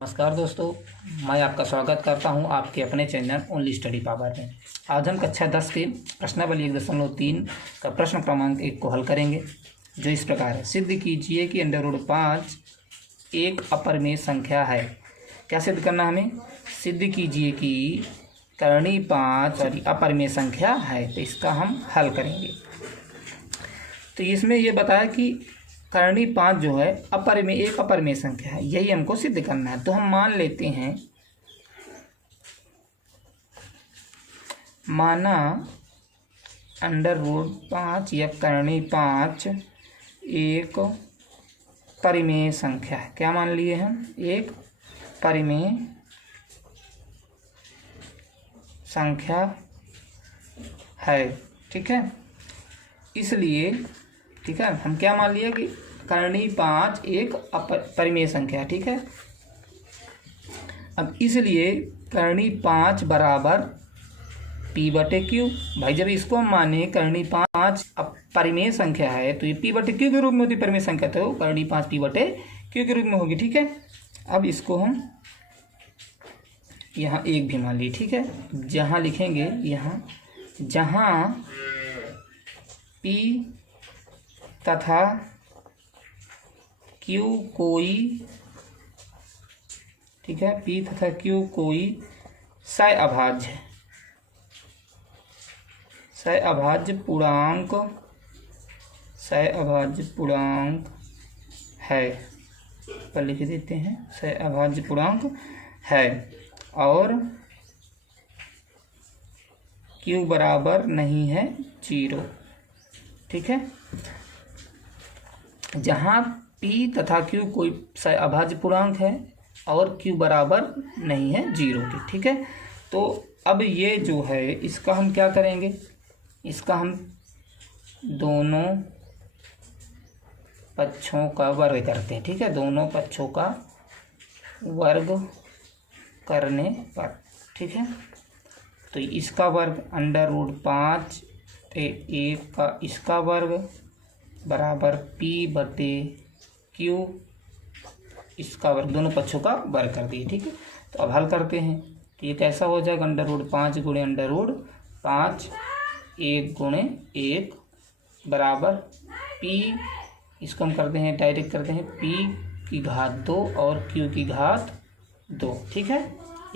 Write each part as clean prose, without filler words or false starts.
नमस्कार दोस्तों, मैं आपका स्वागत करता हूं आपके अपने चैनल ओनली स्टडी पावर में। आज हम कक्षा 10 के प्रश्नावली 1.3 का प्रश्न क्रमांक 1 को हल करेंगे, जो इस प्रकार है। सिद्ध कीजिए कि √5 एक अपरिमेय संख्या है। क्या सिद्ध करना हमें? सिद्ध कीजिए कि करणी 5 अपरिमेय संख्या है। तो इसका हम हल करेंगे। तो इसमें यह बताया कि करणी 5 जो है एक अपरिमेय संख्या है, यही हमको सिद्ध करना है। तो हम मान लेते हैं, माना √5 या करणी 5 एक परिमेय संख्या है। क्या मान लिए हम? एक परिमेय संख्या है। ठीक है, इसलिए ठीक है, हम क्या मान लिए कि करणी 5 एक परिमेय संख्या है। ठीक है, अब इसलिए करणी 5 बराबर P/Q। भाई जब इसको हम माने करणी 5 परिमेय संख्या है, तो ये P/Q के रूप में होती परिमेय संख्या, तो करणी 5 P/Q के रूप में होगी। ठीक है, अब इसको हम यहाँ एक भी मान ली। ठीक है, जहाँ लिखेंगे जहाँ P तथा Q कोई, ठीक है, P तथा Q कोई सहअभाज्य है, सहअभाज्य पूर्णांक है। पर लिख देते हैं, सहअभाज्य पूर्णांक है और Q बराबर नहीं है 0। ठीक है, जहाँ P तथा Q कोई अभाज्य पूर्णांक है और Q बराबर नहीं है 0 के। ठीक है, तो अब ये जो है इसका हम क्या करेंगे? इसका हम दोनों पक्षों का वर्ग करते हैं। ठीक है, दोनों पक्षों का वर्ग करने पर, ठीक है, तो इसका वर्ग √5 1 का इसका वर्ग बराबर P/Q इसका वर्ग, दोनों पक्षों का वर्ग कर दिए। ठीक है, तो अब हल करते हैं। तो ये कैसा हो जाएगा? √5 गुणे √5 1 गुणे 1 बराबर P, इसको हम करते हैं डायरेक्ट करते हैं P⁻2 और Q⁻2। ठीक है,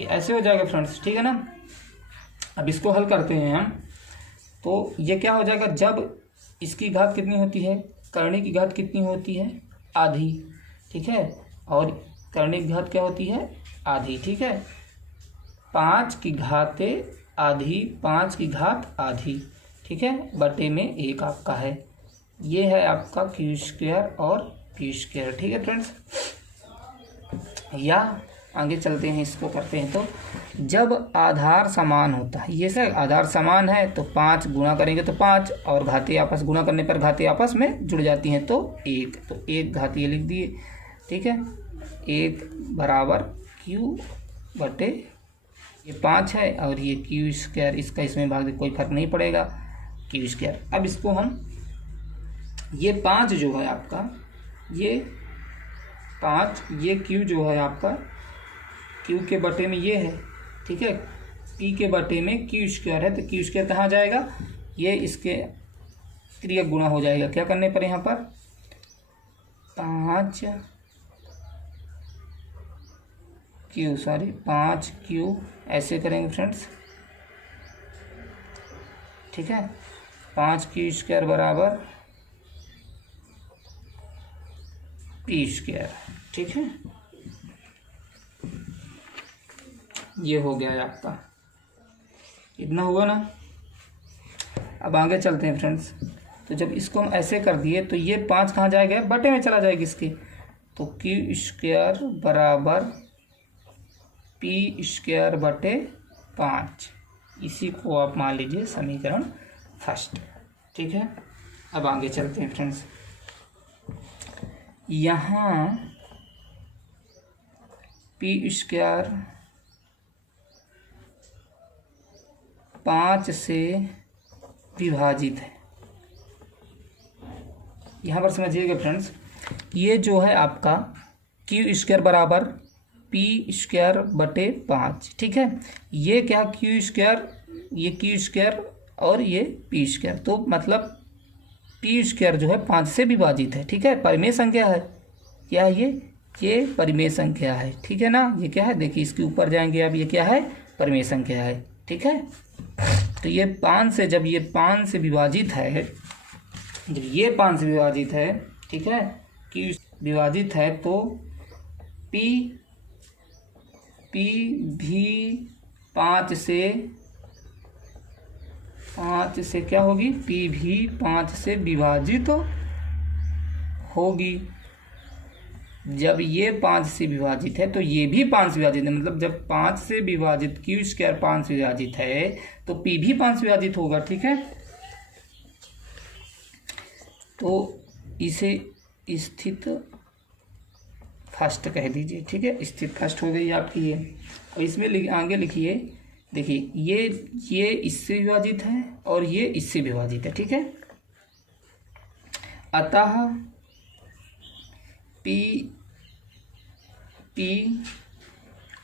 ये ऐसे हो जाएगा फ्रेंड्स। ठीक है ना, अब इसको हल करते हैं हम। तो ये क्या हो जाएगा? जब इसकी घात कितनी होती है? करणी की घात कितनी होती है? आधी। ठीक है, और करणी की घात क्या होती है? आधी। ठीक है, 5 की घात आधी, 5 की घात आधी। ठीक है, बटे में 1 आपका है। ये है आपका Q² और P²। ठीक है फ्रेंड्स, या आगे चलते हैं, इसको करते हैं। तो जब आधार समान होता है, ये सर आधार समान है तो 5 गुणा करेंगे तो 5, और घातें आपस गुणा करने पर घातें आपस में जुड़ जाती हैं तो 1, तो 1 घातीय लिख दिए। ठीक है, 1 बराबर Q/, ये 5 है और ये Q², इसका इसमें भाग कोई फर्क नहीं पड़ेगा, Q²। अब इसको हम, ये 5 जो है आपका, ये 5, ये Q जो है आपका, Q के बटे में ये है। ठीक है, P के बटे में Q² है, तो Q² कहाँ जाएगा? ये इसके त्रियक गुणा हो जाएगा। क्या करने पर? यहाँ पर 5Q ऐसे करेंगे फ्रेंड्स। ठीक है, 5Q² बराबर P²। ठीक है, ये हो गया है आपका, इतना हुआ ना। अब आगे चलते हैं फ्रेंड्स। तो जब इसको हम ऐसे कर दिए तो ये 5 कहाँ जाएगा? बटे में चला जाएगा इसके, तो Q² बराबर P²/5। इसी को आप मान लीजिए समीकरण फर्स्ट। ठीक है, अब आगे चलते हैं फ्रेंड्स। यहाँ P² 5 से विभाजित है। यहाँ पर समझिएगा फ्रेंड्स, ये जो है आपका Q² बराबर पी स्क्वायर बटे 5, ठीक है। ये क्या क्यू स्क्वायर, ये क्यू स्क्वायर और ये पी स्क्वायर, तो मतलब पी स्क्वायर जो है 5 से विभाजित है, ठीक है। परिमेय संख्या है, क्या है ये परिमेय संख्या है, ठीक है ना। ये क्या है, देखिए इसके ऊपर जाएंगे अब, ये क्या है, परिमेय संख्या है, ठीक है। तो ये 5 से, जब ये 5 से विभाजित है, जब ये 5 से विभाजित है, ठीक है, कि विभाजित है, तो पी भी 5 से क्या होगी, पी भी 5 से विभाजित होगी। जब ये 5 से विभाजित है तो ये भी 5 से विभाजित है, मतलब जब 5 से विभाजित क्यू स्क्वायर 5 से विभाजित है तो पी भी 5 से विभाजित होगा, ठीक है। तो इसे स्थित फर्स्ट कह दीजिए, ठीक है। स्थित फर्स्ट हो गई आपकी ये। और इसमें आगे लिखिए, देखिए ये इससे विभाजित है और ये इससे विभाजित है, ठीक है। अतः पी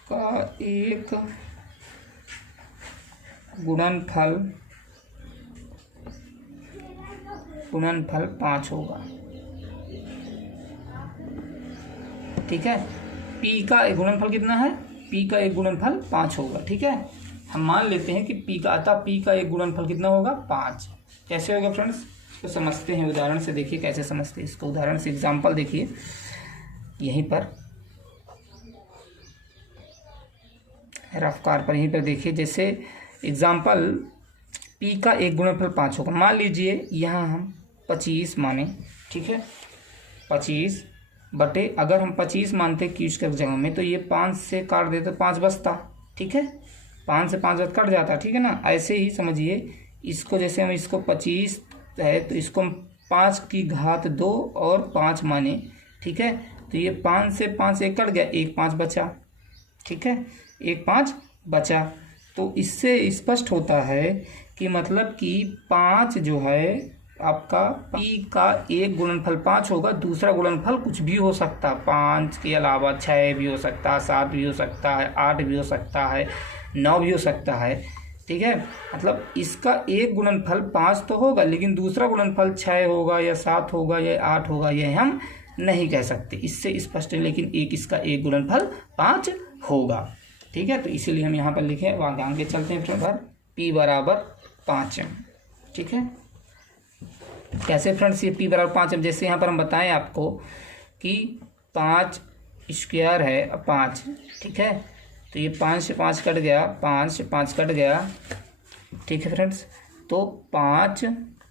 का एक गुणनफल 5 होगा, ठीक है। पी का एक गुणनफल कितना है, पी का एक गुणनफल 5 होगा, ठीक है। हम मान लेते हैं कि पी का, अतः पी का एक गुणनफल कितना होगा, 5। कैसे होगा फ्रेंड्स, इसको समझते हैं उदाहरण से। देखिए कैसे समझते हैं इसको, उदाहरण से एग्जांपल देखिए यहीं पर रफ कार पर, यहीं पर देखिए। जैसे एग्जांपल पी का एक गुणनफल 5 होगा, मान लीजिए यहाँ हम 25 माने, ठीक है। 25 बटे, अगर हम 25 मानते क्यू स्क्वायर की जगह में, तो ये 5 से काट देते तो 5 बचता, ठीक है। 5 से 5 कट जाता, ठीक है ना। ऐसे ही समझिए इसको, जैसे हम इसको 25 है तो इसको हम 5 की घात 2 और 5 माने, ठीक है। तो ये 5 से 5 एक कट गया, एक 5 बचा, ठीक है, एक 5 बचा। तो इससे स्पष्ट होता है कि मतलब कि 5 जो है आपका पी का एक गुणनफल 5 होगा, दूसरा गुणनफल कुछ भी हो सकता है, 5 के अलावा 6 भी हो सकता है, 7 भी हो सकता है, 8 भी हो सकता है, 9 भी हो सकता है, ठीक है। मतलब इसका एक गुणनफल 5 तो होगा, लेकिन दूसरा गुणनफल 6 होगा या 7 होगा या 8 होगा, यह हम नहीं कह सकते, इससे स्पष्ट है। लेकिन इसका एक गुणनफल 5 होगा, ठीक है। तो इसीलिए हम यहाँ पर लिखे, वहाँ आगे चलते हैं फ्रेंड, पी बराबर 5, ठीक है। कैसे फ्रेंड्स, ये पी बराबर 5, जैसे यहाँ पर हम बताएं आपको कि 5 स्क्वायर है 5, ठीक है। तो ये 5 से 5 कट गया, 5 से 5 कट गया, ठीक है फ्रेंड्स। तो 5,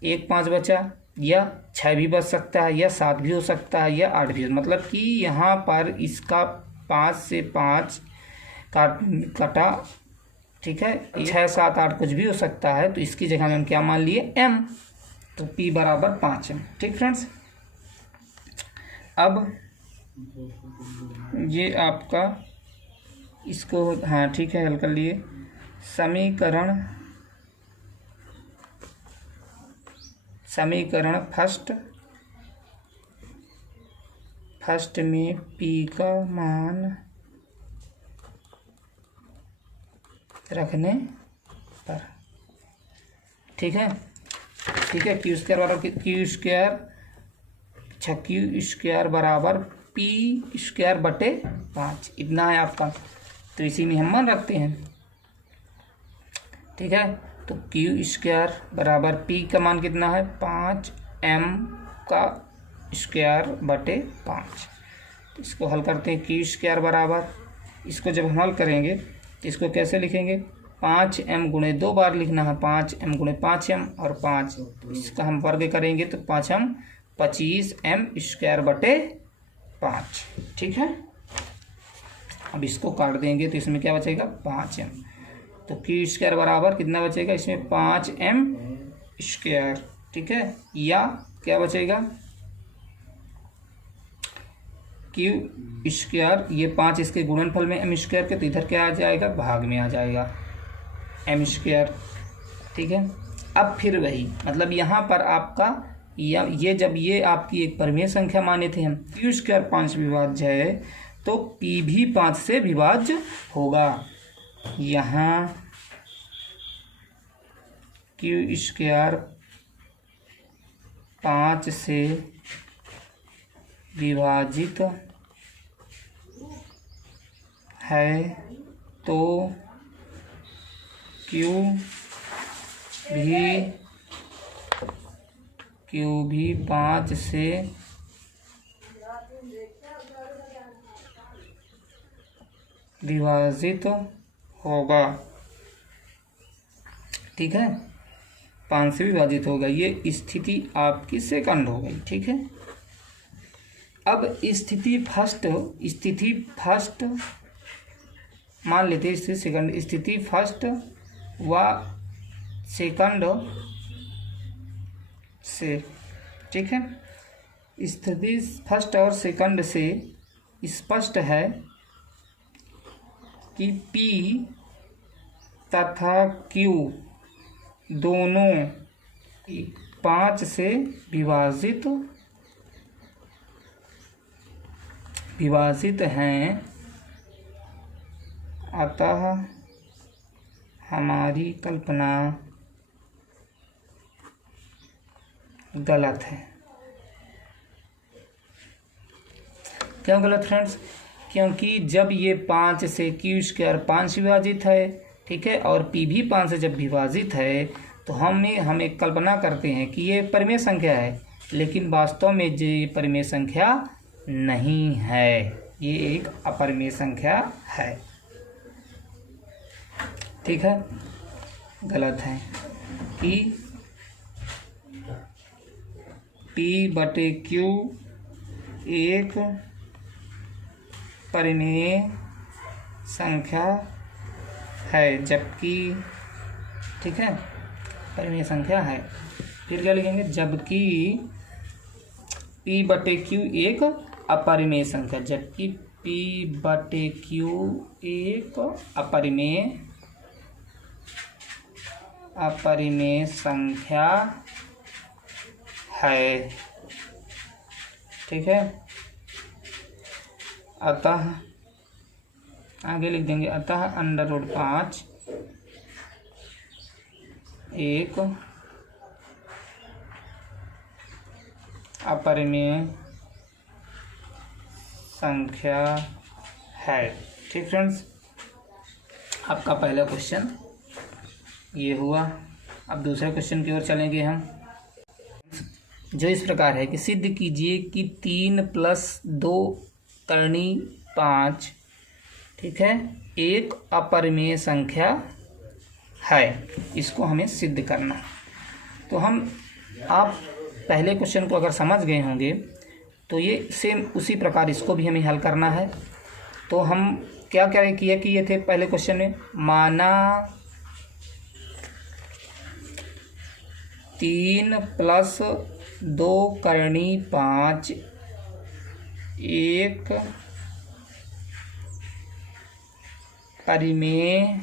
एक 5 बचा, या 6 भी बच सकता है, या 7 भी हो सकता है, या 8 भी, मतलब कि यहाँ पर इसका 5 से 5 कटा, ठीक है। 6, 7, 8 कुछ भी हो सकता है, तो इसकी जगह में हम क्या मान लिए, m। तो p बराबर 5 है, ठीक फ्रेंड्स। अब ये आपका इसको, हाँ ठीक है, हल कर लिए। समीकरण फर्स्ट में p का मान रखने पर, ठीक है, ठीक है। क्यू स्क्वायर बराबर पी स्क्वायर बटे 5, इतना है आपका। तो इसी में हम मान रखते हैं, ठीक है। तो क्यू स्क्वायर बराबर पी का मान कितना है, 5m का स्क्वायर बटे 5। तो इसको हल करते हैं, क्यू स्क्वायर बराबर, इसको जब हम हल करेंगे तो इसको कैसे लिखेंगे, 5m गुणे 2 बार लिखना है, 5m गुणे 5m और 5, इसका हम वर्ग करेंगे तो 5m 25m स्क्वायर बटे 5, ठीक है। अब इसको काट देंगे तो इसमें क्या बचेगा, 5m। तो क्यू स्क्वायर बराबर कितना बचेगा, इसमें 5m स्क्वायर, ठीक है। या क्या बचेगा, क्यू स्क्वायर, ये 5 इसके गुणनफल में m स्क्वायर के, तो इधर क्या आ जाएगा, भाग में आ जाएगा m स्क्वायर, ठीक है। अब फिर वही, मतलब यहाँ पर आपका ये जब ये आपकी एक परिमेय संख्या माने थे हम, क्यू स्क्वायर 5 विभाज्य है, तो P भी 5 से विभाज्य होगा। यहाँ Q स्क्वायर 5 से विभाजित है तो Q भी 5 से विभाजित होगा। ठीक है, 5 से विभाजित होगा। ये स्थिति आपकी सेकंड हो गई। ठीक है, अब स्थिति फर्स्ट मान लेते हैं, स्थिति सेकंड, स्थिति फर्स्ट व सेकंड से। ठीक है, स्थिति फर्स्ट और सेकंड से स्पष्ट है कि P तथा Q दोनों 5 से विभाजित हैं, अतः हमारी कल्पना गलत है। क्यों गलत फ्रेंड्स? क्योंकि जब ये 5 से Q स्क्वायर 5 विभाजित है, ठीक है, और P भी 5 से जब विभाजित है तो हम एक कल्पना करते हैं कि ये परिमेय संख्या है, लेकिन वास्तव में ये परिमेय संख्या नहीं है, ये एक अपरिमेय संख्या है। ठीक है, गलत है कि P/Q एक परिमेय संख्या है, जबकि, ठीक है, परिमेय संख्या है। फिर क्या लिखेंगे? जबकि P/Q एक अपरिमेय संख्या, जबकि P/Q एक अपरिमेय संख्या है। ठीक है, अतः आगे लिख देंगे, अतः √5 एक अपरिमेय संख्या है। ठीक फ्रेंड्स, आपका पहला क्वेश्चन ये हुआ। अब दूसरे क्वेश्चन की ओर चलेंगे हम, जो इस प्रकार है कि सिद्ध कीजिए कि 3 + 2 करणी 5, ठीक है, एक अपरिमेय संख्या है। इसको हमें सिद्ध करना। तो आप पहले क्वेश्चन को अगर समझ गए होंगे तो ये सेम उसी प्रकार इसको भी हमें हल करना है। तो हम क्या किया कि ये थे पहले क्वेश्चन में, माना 3 + 2 करणी 5 एक परिमेय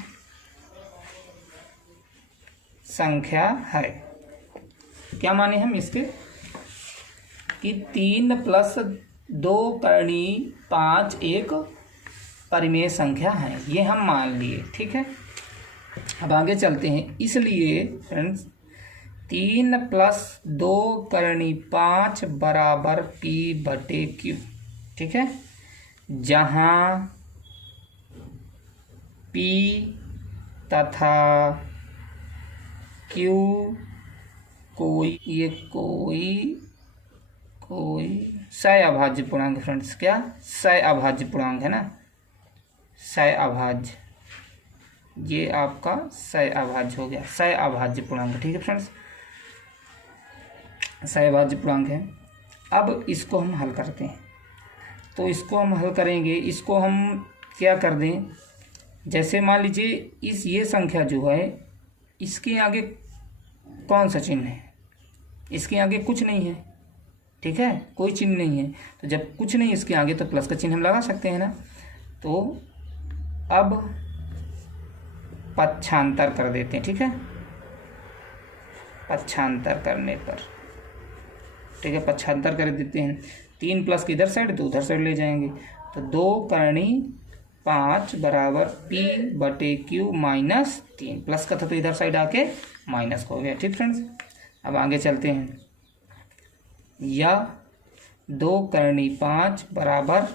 संख्या है। क्या माने हम इसके कि 3 + 2 करणी 5 एक परिमेय संख्या है, ये हम मान लिए। ठीक है, अब आगे चलते हैं। इसलिए फ्रेंड्स 3 + 2 करणी 5 बराबर P/Q। ठीक है, जहाँ P तथा Q कोई सह अभाज्य पूर्णांक। फ्रेंड्स, क्या सह अभाज्य पूर्णांक है ना, सह अभाज्य, ये आपका सह अभाज्य हो गया, सह अभाज्य पूर्णांक। ठीक है फ्रेंड्स, सह अभाज्य पूर्णांक है। अब इसको हम हल करते हैं। तो इसको हम हल करेंगे, इसको हम क्या कर दें, जैसे मान लीजिए ये संख्या जो है, इसके आगे कौन सा चिन्ह है? इसके आगे कुछ नहीं है। ठीक है, कोई चिन्ह नहीं है। तो जब कुछ नहीं इसके आगे तो प्लस का चिन्ह हम लगा सकते हैं ना। तो अब पक्षांतर कर देते हैं। ठीक है, पक्षांतर करने पर, ठीक है, पक्षांतर कर देते हैं। 3 प्लस की इधर साइड तो उधर साइड ले जाएंगे, तो 2 करनी 5 बराबर P बटे Q माइनस 3, प्लस का था तो इधर साइड आके माइनस हो गया। ठीक फ्रेंड्स, अब आगे चलते हैं। या 2 करनी 5 बराबर,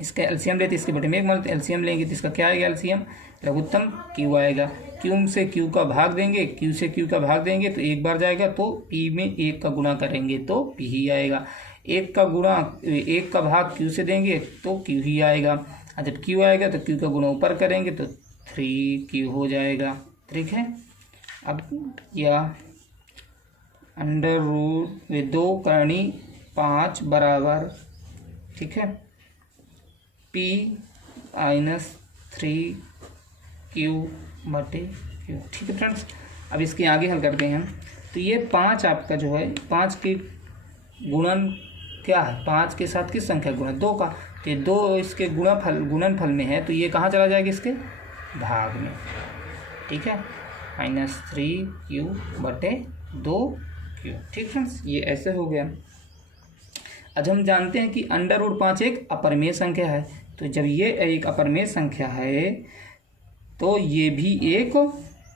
इसका एलसीएम लेते इसके बटे में 1 मानते, एलसीएम लेंगे तो इसका क्या आएगा, एलसीएम लघुत्तम Q आएगा। Q से Q का भाग देंगे, Q से Q का भाग देंगे तो एक बार जाएगा, तो P में 1 का गुणा करेंगे तो P ही आएगा। 1 का भाग Q से देंगे तो Q ही आएगा। और जब Q आएगा तो Q का गुणा ऊपर करेंगे तो 3Q हो जाएगा। ठीक है, अब या अंडर रूट 2 करनी 5 बराबर, ठीक है, P माइनस 3Q बटे Q। ठीक है फ्रेंड्स, अब इसके आगे हल करते हैं हम। तो ये 5 आपका जो है 5 के गुणन क्या है, 5 के साथ किस संख्या गुणा, 2 का, तो ये 2 इसके गुणनफल में है, तो ये कहाँ चला जाएगा, इसके भाग में। ठीक है, माइनस 3Q बटे 2Q। ठीक फ्रेंड्स, ये ऐसे हो गया। आज हम जानते हैं कि अंडर रूट 5 एक अपरिमेय संख्या है, तो जब ये एक अपरिमेय संख्या है तो ये भी एक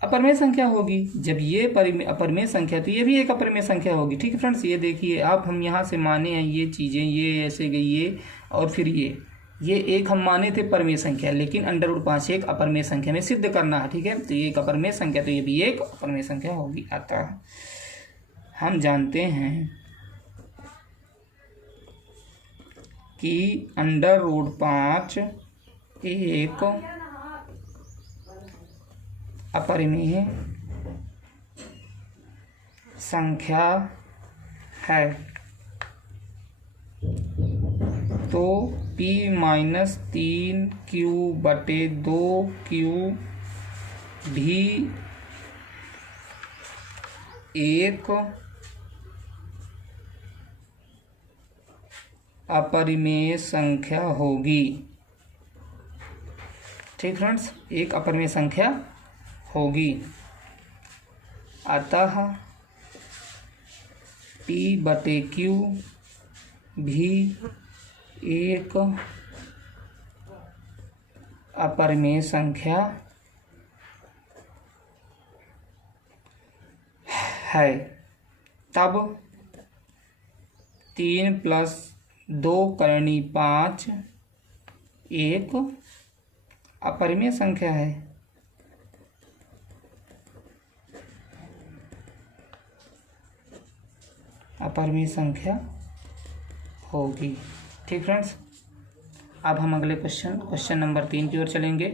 अपरिमेय संख्या होगी। जब ये अपरिमेय संख्या तो ये भी एक अपरिमेय संख्या होगी। ठीक है फ्रेंड्स, ये देखिए अब हम यहाँ से माने हैं ये चीज़ें, ये ऐसे गई ये, और फिर ये एक हम माने थे परिमेय संख्या, लेकिन अंडर रूट 5 एक अपरिमेय संख्या में सिद्ध करना है। ठीक है, तो ये एक अपरिमेय संख्या, तो ये भी एक अपरिमेय संख्या होगी। अतः हम जानते हैं कि अंडर रूट 5 एक अपरिमेय संख्या है। तो P माइनस 3Q बटे 2Q भी एक अपरिमेय संख्या होगी। ठीक फ्रेंड्स, एक अपरिमेय संख्या होगी। अतः P बटे Q भी एक अपरिमेय संख्या है। तब 3 प्लस 2 करनी 5 एक अपरिमेय संख्या है। अपरिमेय संख्या होगी। ठीक फ्रेंड्स, अब हम अगले क्वेश्चन नंबर 3 की ओर चलेंगे।